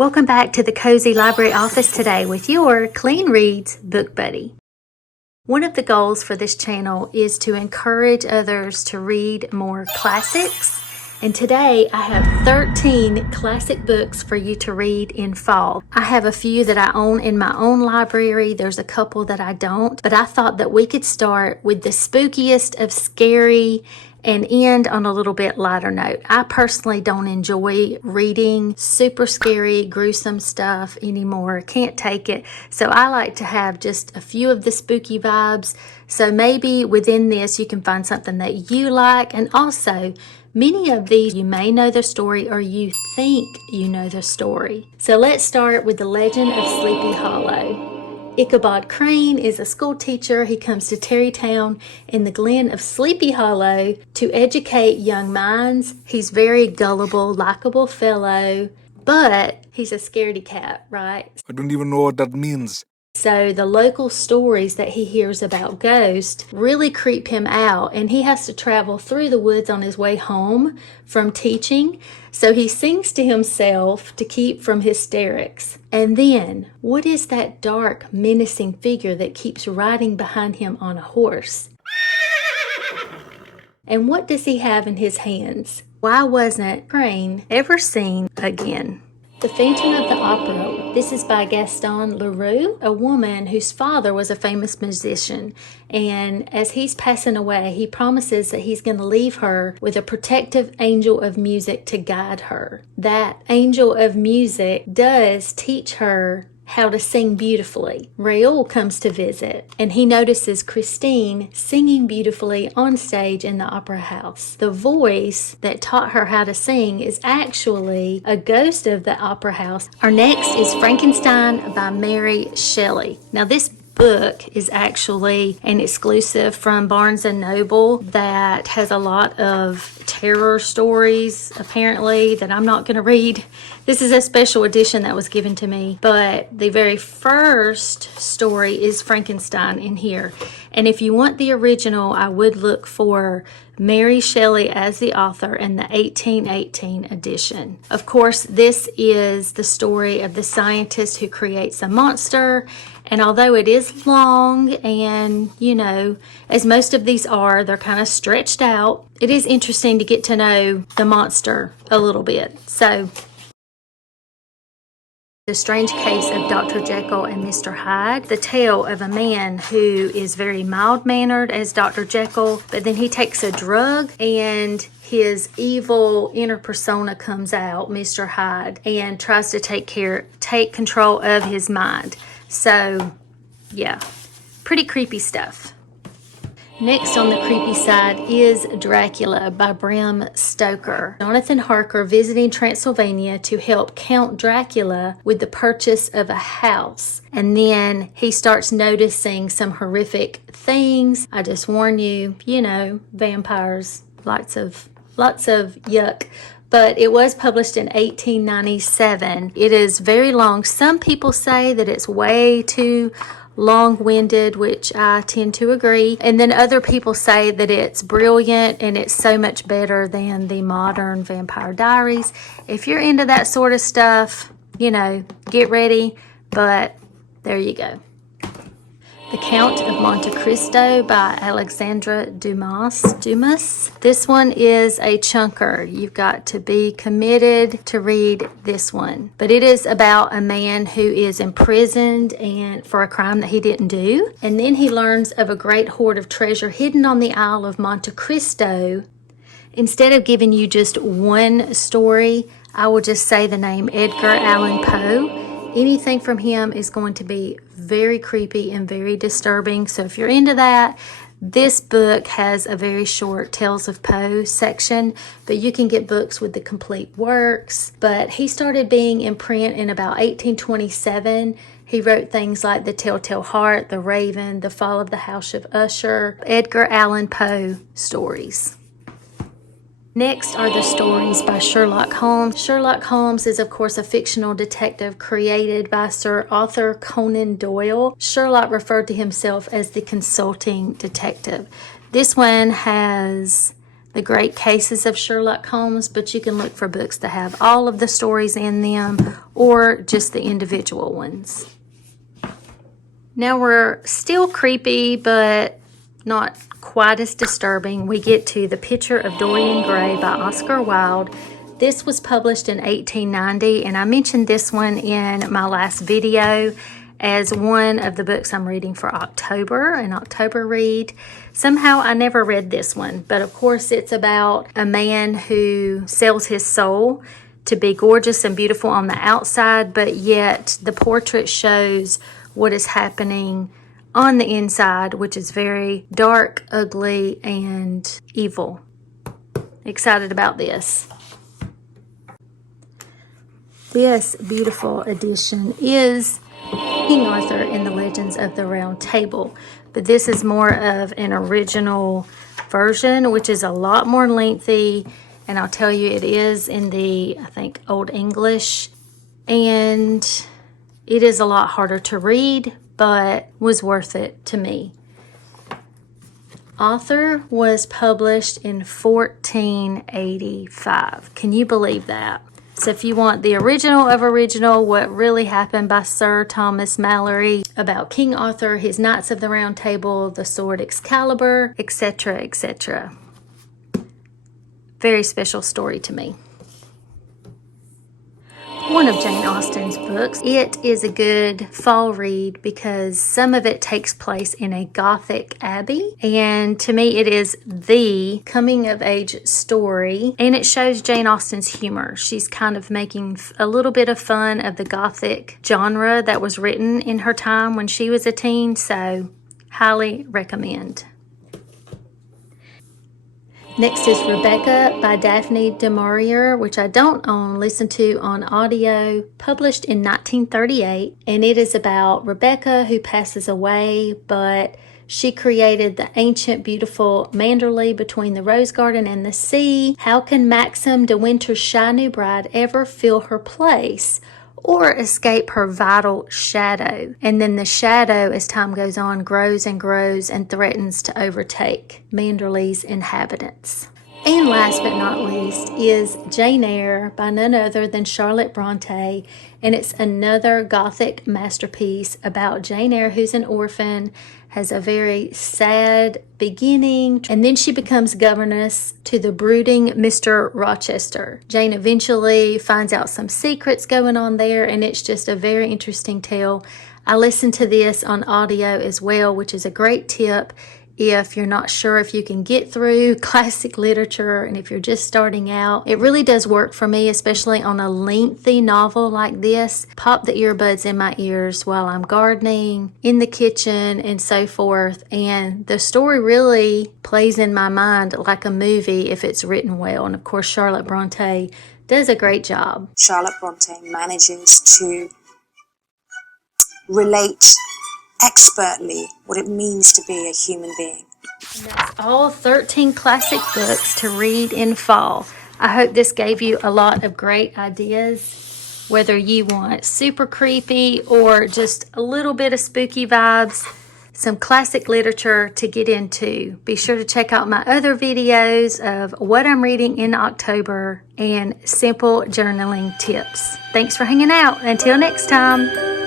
Welcome back to the Cozy Library Office today with your Clean Reads Book Buddy. One of the goals for this channel is to encourage others to read more classics. And today I have 13 classic books for you to read in fall. I have a few that I own in my own library. There's a couple that I don't. But I thought that we could start with the spookiest of scary and end on a little bit lighter note. I personally don't enjoy reading super scary, gruesome stuff anymore. Can't take it. So I like to have just a few of the spooky vibes. So maybe within this you can find something that you like. And also, many of these you may know the story or you think you know the story. So let's start with The Legend of Sleepy Hollow. Ichabod Crane is a school teacher. He comes to Tarrytown in the Glen of Sleepy Hollow to educate young minds. He's very gullible, likable fellow, but he's a scaredy cat, right? I don't even know what that means. So the local stories that he hears about ghosts really creep him out, and he has to travel through the woods on his way home from teaching. So he sings to himself to keep from hysterics. And then, what is that dark, menacing figure that keeps riding behind him on a horse? And what does he have in his hands? Why wasn't Crane ever seen again? The Phantom of the Opera. This is by Gaston Leroux, a woman whose father was a famous musician. And as he's passing away, he promises that he's going to leave her with a protective angel of music to guide her. That angel of music does teach her how to sing beautifully. Raoul comes to visit, and he notices Christine singing beautifully on stage in the opera house. The voice that taught her how to sing is actually a ghost of the opera house. Our next is Frankenstein by Mary Shelley. Now this book is actually an exclusive from Barnes & Noble that has a lot of terror stories, apparently, that I'm not going to read. This is a special edition that was given to me, but the very first story is Frankenstein in here. And if you want the original, I would look for Mary Shelley as the author in the 1818 edition. Of course, this is the story of the scientist who creates a monster. And although it is long and, you know, as most of these are, they're kind of stretched out, it is interesting to get to know the monster a little bit. So, The Strange Case of Dr. Jekyll and Mr. Hyde, the tale of a man who is very mild-mannered as Dr. Jekyll, but then he takes a drug and his evil inner persona comes out, Mr. Hyde, and tries to take control of his mind. So, yeah, pretty creepy stuff. Next on the creepy side is Dracula by Bram Stoker. Jonathan Harker visiting Transylvania to help Count Dracula with the purchase of a house. And then he starts noticing some horrific things. I just warn you, you know, vampires, lots of yuck. But it was published in 1897. It is very long. Some people say that it's way too long-winded, which I tend to agree. And then other people say that it's brilliant and it's so much better than the modern Vampire Diaries. If you're into that sort of stuff, you know, get ready. But there you go. The Count of Monte Cristo by Alexandra Dumas. This one is a chunker. You've got to be committed to read this one. But it is about a man who is imprisoned and for a crime that he didn't do. And then he learns of a great hoard of treasure hidden on the Isle of Monte Cristo. Instead of giving you just one story, I will just say the name Edgar Allan Poe. Anything from him is going to be very creepy and very disturbing. So if you're into that, this book has a very short Tales of Poe section, but you can get books with the complete works. But he started being in print in about 1827. He wrote things like The Telltale Heart, The Raven, The Fall of the House of Usher, Edgar Allan Poe stories. Next are the stories by Sherlock Holmes. Sherlock Holmes is, of course, a fictional detective created by Sir Arthur Conan Doyle. Sherlock referred to himself as the consulting detective. This one has the great cases of Sherlock Holmes, but you can look for books that have all of the stories in them or just the individual ones. Now we're still creepy, but not quite as disturbing. We get to The Picture of Dorian Gray by Oscar Wilde. This was published in 1890, and I mentioned this one in my last video as one of the books I'm reading for October, an October read. Somehow I never read this one, but of course it's about a man who sells his soul to be gorgeous and beautiful on the outside, but yet the portrait shows what is happening on the inside, which is very dark, ugly, and evil. Excited about this. This beautiful edition is King Arthur and the Legends of the Round Table, but this is more of an original version, which is a lot more lengthy, and I'll tell you it is in the, I think, Old English, and it is a lot harder to read, but was worth it to me. Arthur was published in 1485. Can you believe that? So if you want the original of original, what really happened by Sir Thomas Malory about King Arthur, his Knights of the Round Table, the sword Excalibur, etc., etc. Very special story to me. One of Jane Austen's books. It is a good fall read because some of it takes place in a Gothic abbey, and to me it is the coming of age story, and it shows Jane Austen's humor. She's kind of making a little bit of fun of the Gothic genre that was written in her time when she was a teen, so highly recommend. Next is Rebecca by Daphne du Maurier, which I don't own, listen to on audio, published in 1938. And it is about Rebecca who passes away, but she created the ancient, beautiful Manderley between the rose garden and the sea. How can Maxim de Winter's shy new bride ever fill her place or escape her vital shadow? And then the shadow, as time goes on, grows and grows and threatens to overtake Manderley's inhabitants. And last but not least is Jane Eyre by none other than Charlotte Bronte, and it's another Gothic masterpiece about Jane Eyre, who's an orphan, has a very sad beginning, and then she becomes governess to the brooding Mr. Rochester. Jane eventually finds out some secrets going on there, and it's just a very interesting tale. I listened to this on audio as well, which is a great tip if you're not sure if you can get through classic literature and if you're just starting out. It really does work for me, especially on a lengthy novel like this. Pop the earbuds in my ears while I'm gardening, in the kitchen, and so forth. And the story really plays in my mind like a movie if it's written well. And of course, Charlotte Bronte does a great job. Charlotte Bronte manages to relate expertly what it means to be a human being. And that's all 13 classic books to read in fall. I hope this gave you a lot of great ideas, whether you want super creepy or just a little bit of spooky vibes, some classic literature to get into. Be sure to check out my other videos of what I'm reading in October and simple journaling tips. Thanks for hanging out. Until next time.